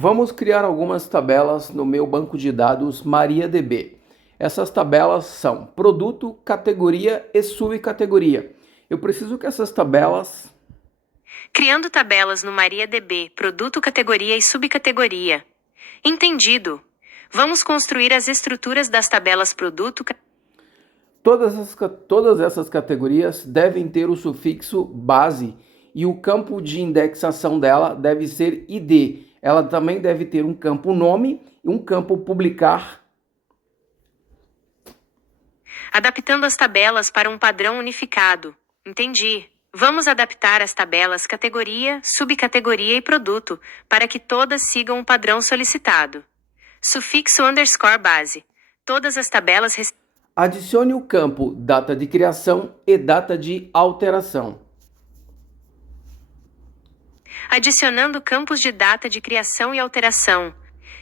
Vamos criar algumas tabelas no meu banco de dados MariaDB. Essas tabelas são produto, categoria e subcategoria. Eu preciso que essas tabelas... Criando tabelas no MariaDB, produto, categoria e subcategoria. Entendido. Vamos construir as estruturas das tabelas produto. Todas essas categorias devem ter o sufixo base e o campo de indexação dela deve ser ID. Ela também deve ter um campo nome e um campo publicar. Adaptando as tabelas para um padrão unificado. Entendi. Vamos adaptar as tabelas categoria, subcategoria e produto, para que todas sigam o padrão solicitado. Sufixo _ base. Todas as tabelas... Adicione o campo data de criação e data de alteração. Adicionando campos de data de criação e alteração.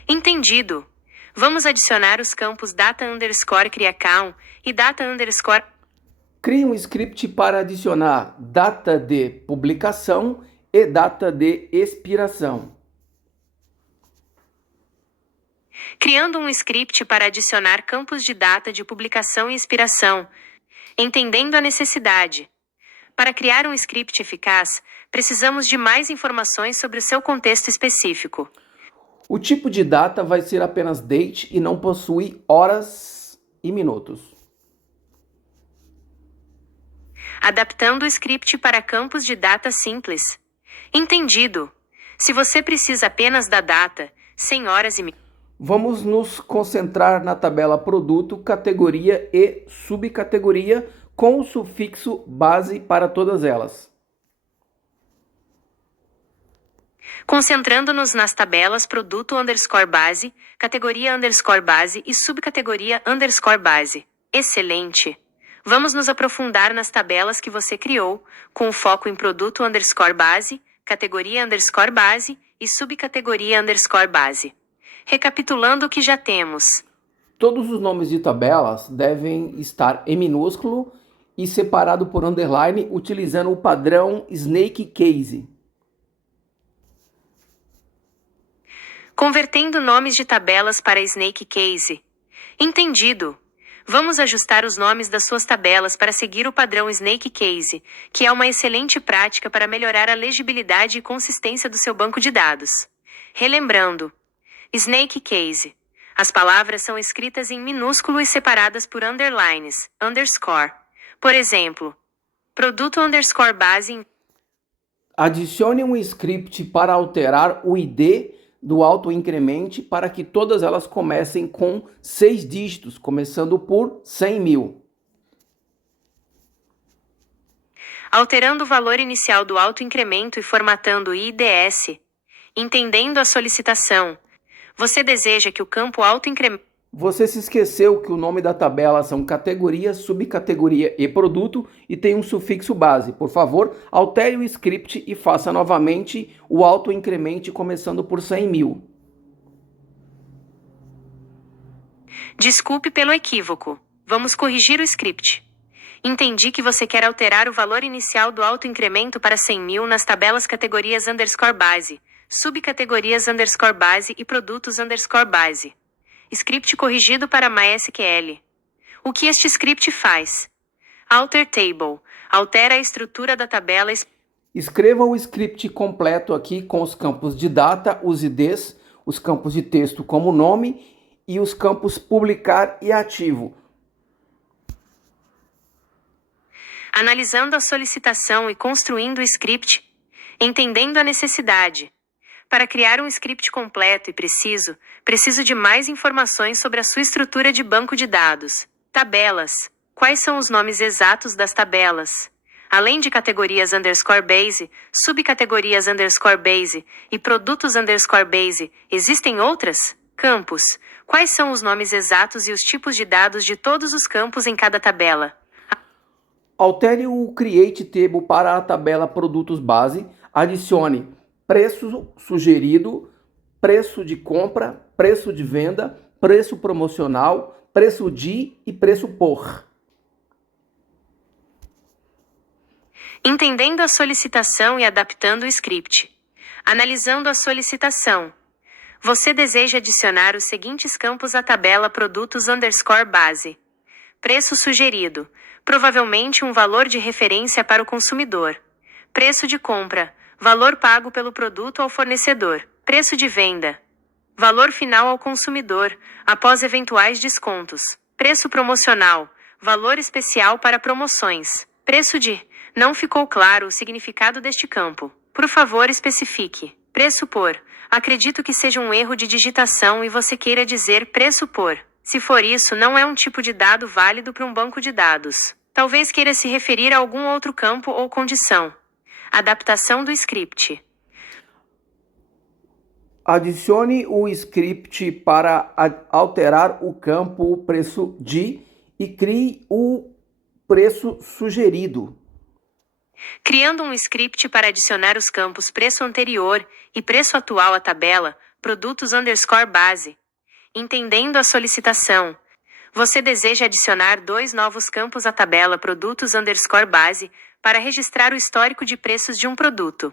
Entendido. Vamos adicionar os campos data _ creaCount e data _ Crie um script para adicionar data de publicação e data de expiração. Criando um script para adicionar campos de data de publicação e expiração. Entendendo a necessidade. Para criar um script eficaz, precisamos de mais informações sobre o seu contexto específico. O tipo de data vai ser apenas date e não possui horas e minutos. Adaptando o script para campos de data simples. Entendido. Se você precisa apenas da data, sem horas e minutos. Vamos nos concentrar na tabela produto, categoria e subcategoria com o sufixo base para todas elas. Concentrando-nos nas tabelas produto _ base, categoria _ base e subcategoria _ base. Excelente! Vamos nos aprofundar nas tabelas que você criou, com foco em produto _ base, categoria _ base e subcategoria _ base. Recapitulando o que já temos. Todos os nomes de tabelas devem estar em minúsculo e separado por underline utilizando o padrão Snake Case. Convertendo nomes de tabelas para Snake Case. Entendido. Vamos ajustar os nomes das suas tabelas para seguir o padrão Snake Case, que é uma excelente prática para melhorar a legibilidade e consistência do seu banco de dados. Relembrando. Snake Case. As palavras são escritas em minúsculo e separadas por underlines, underscore. Por exemplo, produto _ base. Adicione um script para alterar o ID do autoincremente para que todas elas comecem com 6 dígitos, começando por 100.000. Alterando o valor inicial do autoincremento e formatando o IDS. Entendendo a solicitação. Você deseja que o campo autoincremento... Você se esqueceu que o nome da tabela são categoria, subcategoria e produto e tem um sufixo base. Por favor, altere o script e faça novamente o autoincremente começando por 100.000. Desculpe pelo equívoco. Vamos corrigir o script. Entendi que você quer alterar o valor inicial do autoincremento para 100.000 nas tabelas categorias _ base, subcategorias _ base e produtos _ base. Script corrigido para MySQL. O que este script faz? Alter Table. Altera a estrutura da tabela. Escreva o script completo aqui com os campos de data, os IDs, os campos de texto como nome e os campos publicar e ativo. Analisando a solicitação e construindo o script. Entendendo a necessidade. Para criar um script completo e preciso de mais informações sobre a sua estrutura de banco de dados. Tabelas. Quais são os nomes exatos das tabelas? Além de categorias _ base, subcategorias _ base e produtos _ base, existem outras? Campos. Quais são os nomes exatos e os tipos de dados de todos os campos em cada tabela? Altere o Create Table para a tabela Produtos Base. Adicione preço sugerido, preço de compra, preço de venda, preço promocional, preço de e preço por. Entendendo a solicitação e adaptando o script. Analisando a solicitação. Você deseja adicionar os seguintes campos à tabela produtos_base. Preço sugerido. Provavelmente um valor de referência para o consumidor. Preço de compra. Valor pago pelo produto ao fornecedor. Preço de venda. Valor final ao consumidor, após eventuais descontos. Preço promocional. Valor especial para promoções. Preço de. Não ficou claro o significado deste campo. Por favor, especifique. Preço por. Acredito que seja um erro de digitação e você queira dizer preço por. Se for isso, não é um tipo de dado válido para um banco de dados. Talvez queira se referir a algum outro campo ou condição. Adaptação do script. Adicione o script para alterar o campo preço de e crie o preço sugerido. Criando um script para adicionar os campos preço anterior e preço atual à tabela produtos_base. Entendendo a solicitação. Você deseja adicionar 2 novos campos à tabela produtos_base para registrar o histórico de preços de um produto.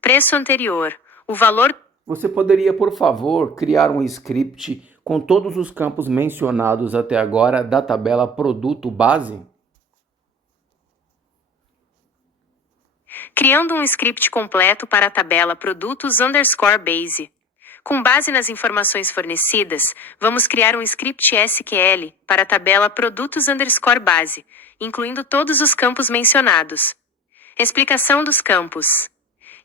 Preço anterior. O valor. Você poderia, por favor, criar um script com todos os campos mencionados até agora da tabela produto base? Criando um script completo para a tabela produtos_base. Com base nas informações fornecidas, vamos criar um script SQL para a tabela produtos_base, incluindo todos os campos mencionados. Explicação dos campos.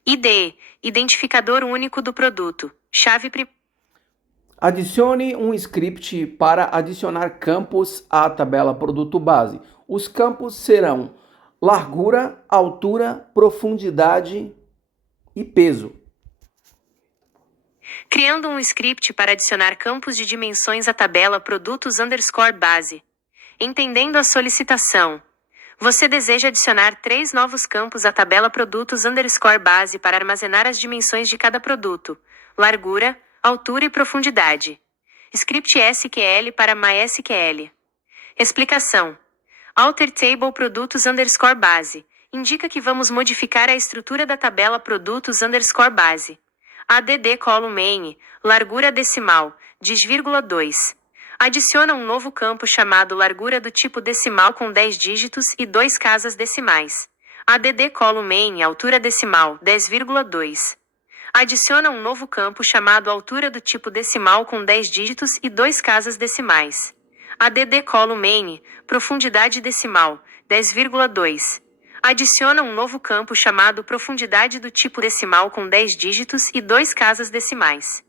ID, identificador único do produto. Chave Adicione um script para adicionar campos à tabela produto base. Os campos serão largura, altura, profundidade e peso. Criando um script para adicionar campos de dimensões à tabela produtos_base. Entendendo a solicitação. Você deseja adicionar 3 novos campos à tabela produtos_base para armazenar as dimensões de cada produto: largura, altura e profundidade. Script SQL para MySQL. Explicação. Alter Table produtos_base. Indica que vamos modificar a estrutura da tabela produtos_base. ADD column main, largura decimal, diz,2. Adiciona um novo campo chamado largura do tipo decimal com 10 dígitos e 2 casas decimais. ADD column main, altura decimal, 10,2. Adiciona um novo campo chamado altura do tipo decimal com 10 dígitos e 2 casas decimais. ADD column main, profundidade decimal, 10,2. Adiciona um novo campo chamado profundidade do tipo decimal com 10 dígitos e 2 casas decimais.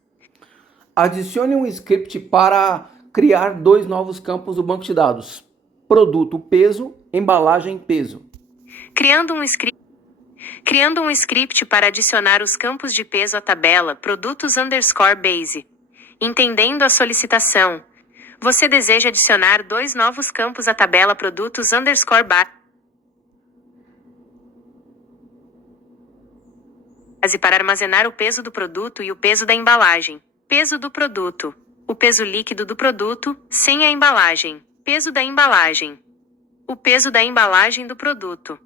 Adicione um script para criar 2 novos campos do banco de dados: produto peso, embalagem peso. Criando um script para adicionar os campos de peso à tabela produtos_base. Entendendo a solicitação. Você deseja adicionar 2 novos campos à tabela produtos_base para armazenar o peso do produto e o peso da embalagem. Peso do produto. O peso líquido do produto, sem a embalagem. Peso da embalagem. O peso da embalagem do produto.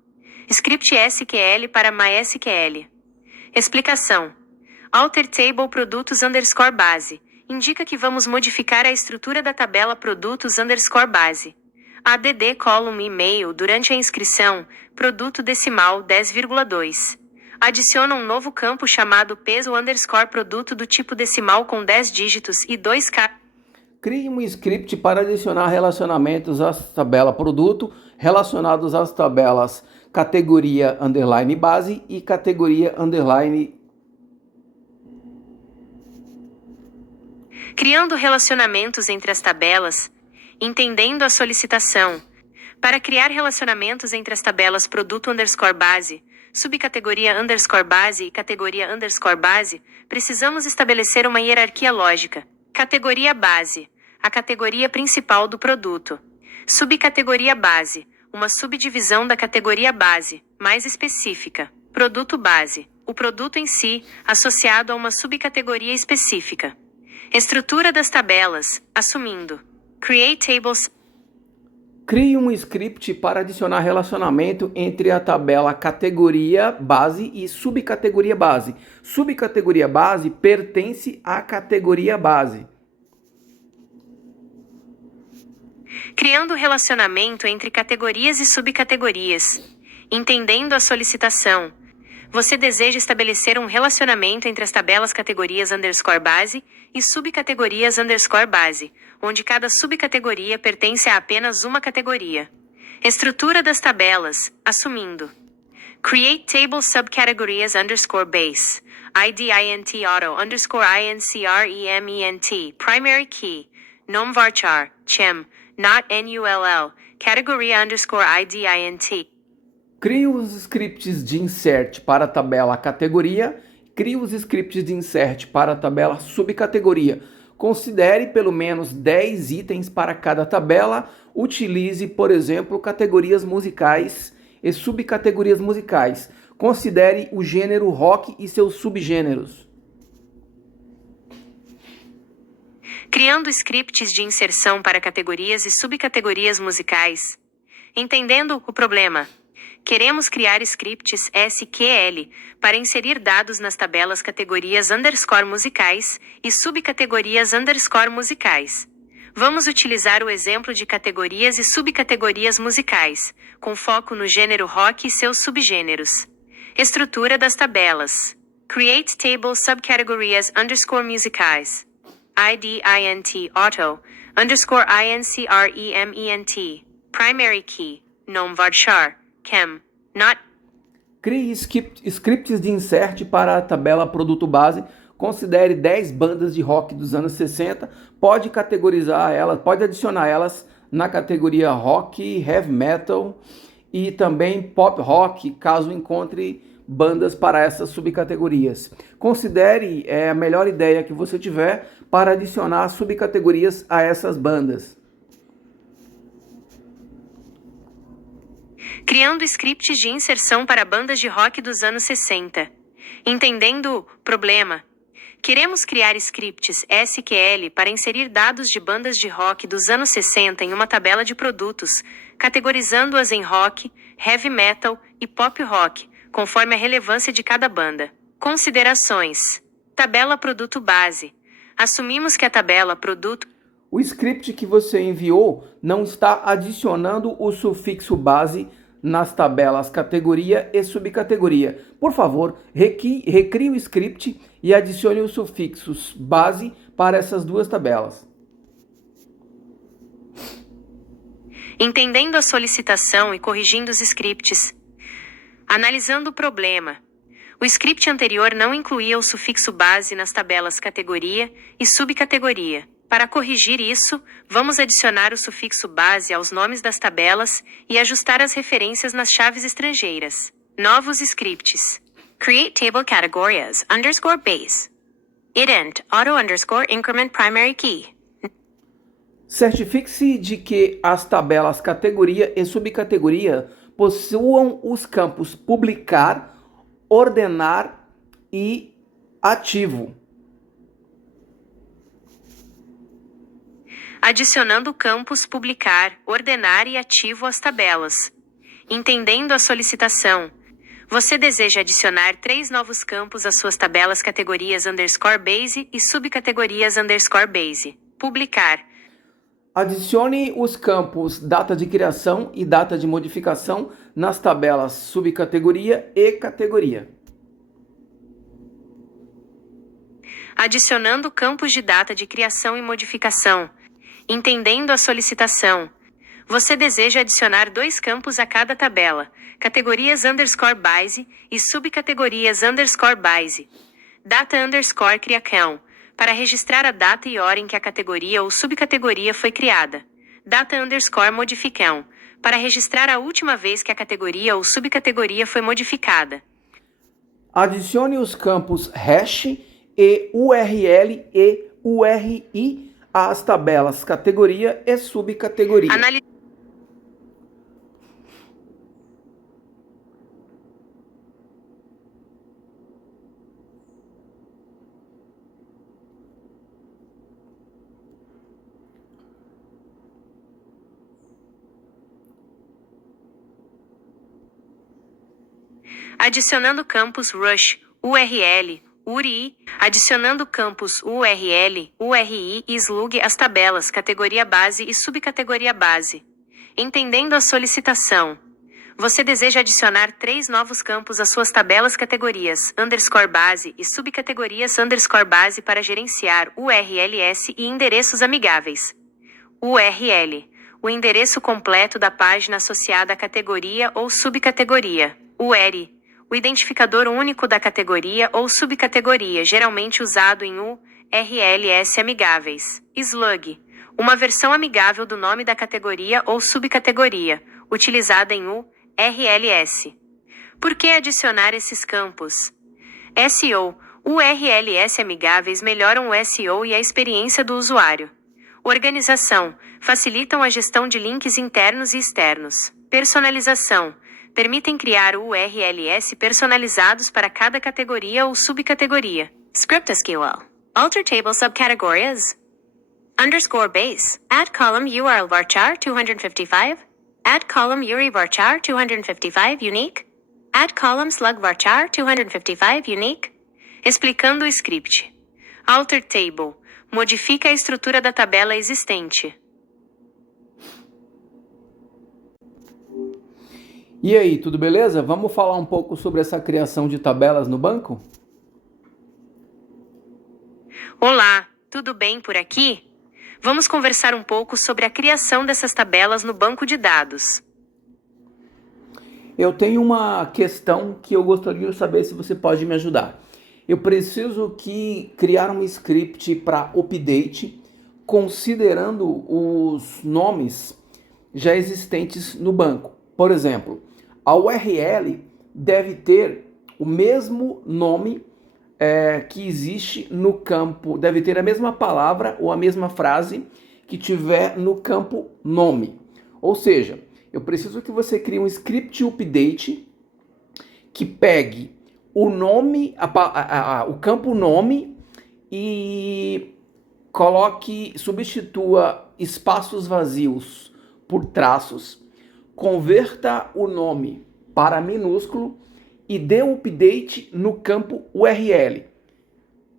Script SQL para MySQL. Explicação. Alter Table produtos_base. Indica que vamos modificar a estrutura da tabela produtos_base. ADD column e-mail durante a inscrição, produto decimal 10,2. Adiciona um novo campo chamado peso_produto do tipo decimal com 10 dígitos e 2K. Crie um script para adicionar relacionamentos à tabela produto relacionados às tabelas categoria underline base e categoria underline. Criando relacionamentos entre as tabelas, entendendo a solicitação. Para criar relacionamentos entre as tabelas produto_base, subcategoria_base e categoria_base, precisamos estabelecer uma hierarquia lógica. Categoria base, a categoria principal do produto. Subcategoria base, uma subdivisão da categoria base, mais específica. Produto base, o produto em si, associado a uma subcategoria específica. Estrutura das tabelas, assumindo. Create tables. Crie um script para adicionar relacionamento entre a tabela categoria base e subcategoria base. Subcategoria base pertence à categoria base. Criando relacionamento entre categorias e subcategorias. Entendendo a solicitação. Você deseja estabelecer um relacionamento entre as tabelas categorias underscore base e subcategorias underscore base, onde cada subcategoria pertence a apenas uma categoria. Estrutura das tabelas, assumindo. Create table subcategorias underscore base. IDINT auto underscore INCREMENT. Primary key. Nom varchar. Chem. Not NULL. Categoria underscore IDINT. Crie os scripts de insert para a tabela categoria. Crie os scripts de insert para a tabela subcategoria. Considere pelo menos 10 itens para cada tabela. Utilize, por exemplo, categorias musicais e subcategorias musicais. Considere o gênero rock e seus subgêneros. Criando scripts de inserção para categorias e subcategorias musicais. Entendendo o problema. Queremos criar scripts SQL para inserir dados nas tabelas categorias underscore musicais e subcategorias underscore musicais. Vamos utilizar o exemplo de categorias e subcategorias musicais, com foco no gênero rock e seus subgêneros. Estrutura das tabelas. Create table subcategorias underscore musicais. IDINT auto underscore INCREMENT. Primary key. Nom varchar. Chem. Not. Crie scripts de insert para a tabela produto base. Considere 10 bandas de rock dos anos 60. Pode categorizar elas, pode adicionar elas na categoria rock, heavy metal e também pop rock, caso encontre bandas para essas subcategorias. Considere a melhor ideia que você tiver para adicionar subcategorias a essas bandas. Criando scripts de inserção para bandas de rock dos anos 60. Entendendo o problema. Queremos criar scripts SQL para inserir dados de bandas de rock dos anos 60 em uma tabela de produtos, categorizando-as em rock, heavy metal e pop rock, conforme a relevância de cada banda. Considerações. Tabela produto base. Assumimos que a tabela produto. O script que você enviou não está adicionando o sufixo base nas tabelas categoria e subcategoria. Por favor, recrie o script e adicione os sufixos base para essas duas tabelas. Entendendo a solicitação e corrigindo os scripts. Analisando o problema. O script anterior não incluía o sufixo base nas tabelas categoria e subcategoria. Para corrigir isso, vamos adicionar o sufixo base aos nomes das tabelas e ajustar as referências nas chaves estrangeiras. Novos scripts. Create table categorias underscore base. Ident auto underscore increment primary key. Certifique-se de que as tabelas categoria e subcategoria possuam os campos publicar, ordenar e ativo. Adicionando campos publicar, ordenar e ativo às tabelas. Entendendo a solicitação. Você deseja adicionar 3 novos campos às suas tabelas categorias underscore base e subcategorias underscore base. Publicar. Adicione os campos data de criação e data de modificação nas tabelas subcategoria e categoria. Adicionando campos de data de criação e modificação. Entendendo a solicitação. Você deseja adicionar 2 campos a cada tabela, categorias underscore base e subcategorias underscore base. Data underscore criação, para registrar a data e hora em que a categoria ou subcategoria foi criada. Data underscore modificão, para registrar a última vez que a categoria ou subcategoria foi modificada. Adicione os campos hash e URL e URI às tabelas categoria e subcategoria. Adicionando campos Rush, URL, URI, adicionando campos URL, URI e slug às tabelas categoria base e subcategoria base. Entendendo a solicitação. Você deseja adicionar 3 novos campos às suas tabelas categorias _base e subcategorias _base para gerenciar URLs e endereços amigáveis. URL. O endereço completo da página associada à categoria ou subcategoria. URI. O identificador único da categoria ou subcategoria geralmente usado em URLs amigáveis. Slug. Uma versão amigável do nome da categoria ou subcategoria, utilizada em URLs. Por que adicionar esses campos? SEO. URLs amigáveis melhoram o SEO e a experiência do usuário. Organização. Facilitam a gestão de links internos e externos. Personalização. Permitem criar URLs personalizados para cada categoria ou subcategoria. Script SQL. Alter table subcategories. _base. Add column URL varchar 255. Add column URI varchar 255 unique. Add column slug varchar 255 unique. Explicando o script. Alter table. Modifica a estrutura da tabela existente. E aí, tudo beleza? Vamos falar um pouco sobre essa criação de tabelas no banco? Olá, tudo bem por aqui? Vamos conversar um pouco sobre a criação dessas tabelas no banco de dados. Eu tenho uma questão que eu gostaria de saber se você pode me ajudar. Eu preciso criar um script para update, considerando os nomes já existentes no banco. Por exemplo, a URL deve ter o mesmo nome que existe no campo, deve ter a mesma palavra ou a mesma frase que tiver no campo nome. Ou seja, eu preciso que você crie um script update que pegue o nome, o campo nome e substitua espaços vazios por traços, converta o nome para minúsculo e dê um update no campo URL.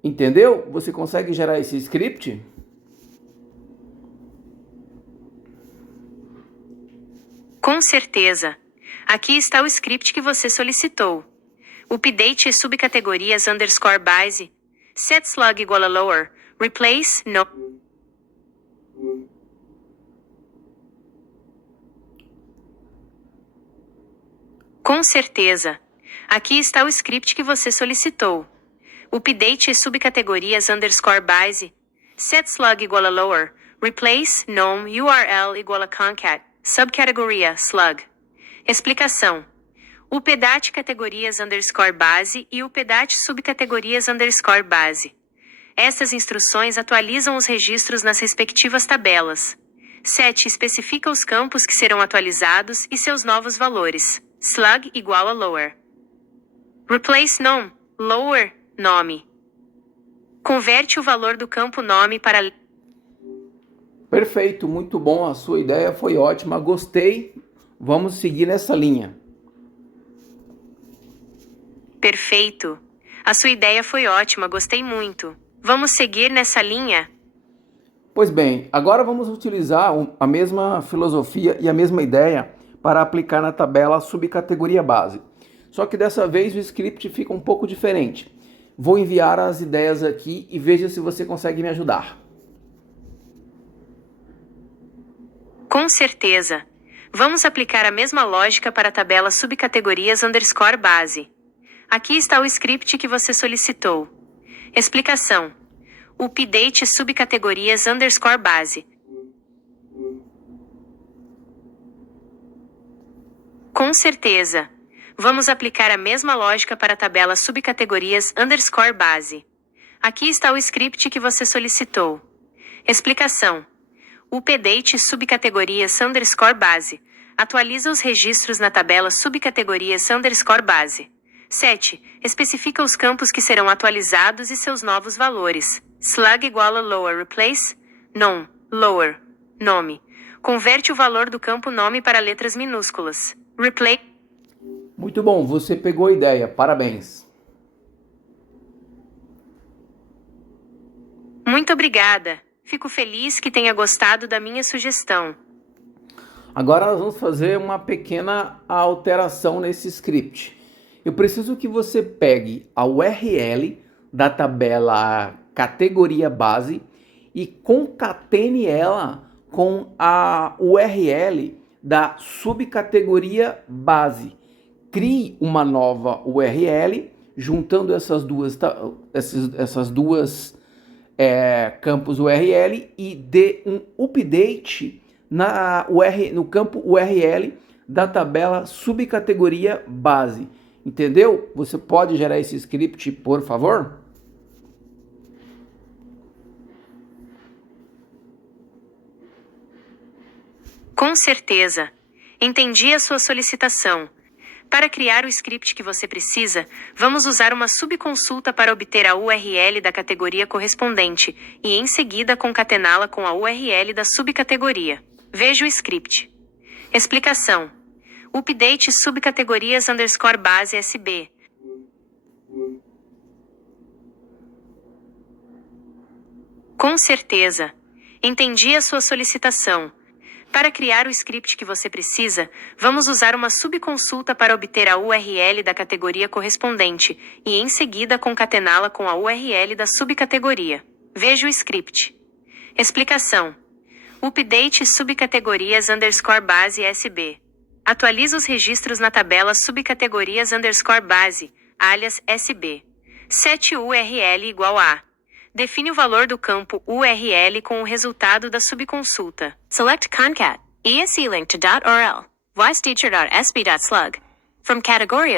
Entendeu? Você consegue gerar esse script? Com certeza. Aqui está o script que você solicitou. Update subcategorias _base. Set slug igual a lower. Replace no. Com certeza. Aqui está o script que você solicitou. Update subcategorias _base. Set slug igual a lower. Replace nome URL igual a concat. Subcategoria slug. Explicação. Update categorias _base e update subcategorias _base. Estas instruções atualizam os registros nas respectivas tabelas. 7. Especifica os campos que serão atualizados e seus novos valores. Slug igual a lower. Replace nome, lower, nome. Converte o valor do campo nome para... Perfeito, muito bom, a sua ideia foi ótima, gostei. Vamos seguir nessa linha. Perfeito. A sua ideia foi ótima, gostei muito. Vamos seguir nessa linha? Pois bem, agora vamos utilizar a mesma filosofia e a mesma ideia para aplicar na tabela subcategoria base. Só que dessa vez o script fica um pouco diferente. Vou enviar as ideias aqui e veja se você consegue me ajudar. Com certeza. Vamos aplicar a mesma lógica para a tabela subcategorias _base. Aqui está o script que você solicitou. Explicação. Update subcategorias _base. Com certeza. Vamos aplicar a mesma lógica para a tabela subcategorias _base. Aqui está o script que você solicitou. Explicação. Update subcategorias _base. Atualiza os registros na tabela subcategorias _base. 7. Especifica os campos que serão atualizados e seus novos valores. Slug igual a lower. Replace nome, lower, nome. Converte o valor do campo nome para letras minúsculas. Replace. Muito bom, você pegou a ideia, parabéns. Muito obrigada. Fico feliz que tenha gostado da minha sugestão. Agora nós vamos fazer uma pequena alteração nesse script. Eu preciso que você pegue a URL da tabela categoria base e concatene ela com a URL da subcategoria base. Crie uma nova URL juntando essas duas campos URL e dê um update no campo URL da tabela subcategoria base. Entendeu? Você pode gerar esse script, por favor? Com certeza. Entendi a sua solicitação. Para criar o script que você precisa, vamos usar uma subconsulta para obter a URL da categoria correspondente e, em seguida, concatená-la com a URL da subcategoria. Veja o script. Explicação. Update subcategorias _base SB. Com certeza. Entendi a sua solicitação. Para criar o script que você precisa, vamos usar uma subconsulta para obter a URL da categoria correspondente e, em seguida, concatená-la com a URL da subcategoria. Veja o script. Explicação. Update subcategorias _base SB. Atualiza os registros na tabela subcategorias _base, alias SB. Set URL igual a. Define o valor do campo URL com o resultado da subconsulta. Select concat, ESC link to .url, voiceteacher.sb.slug. From category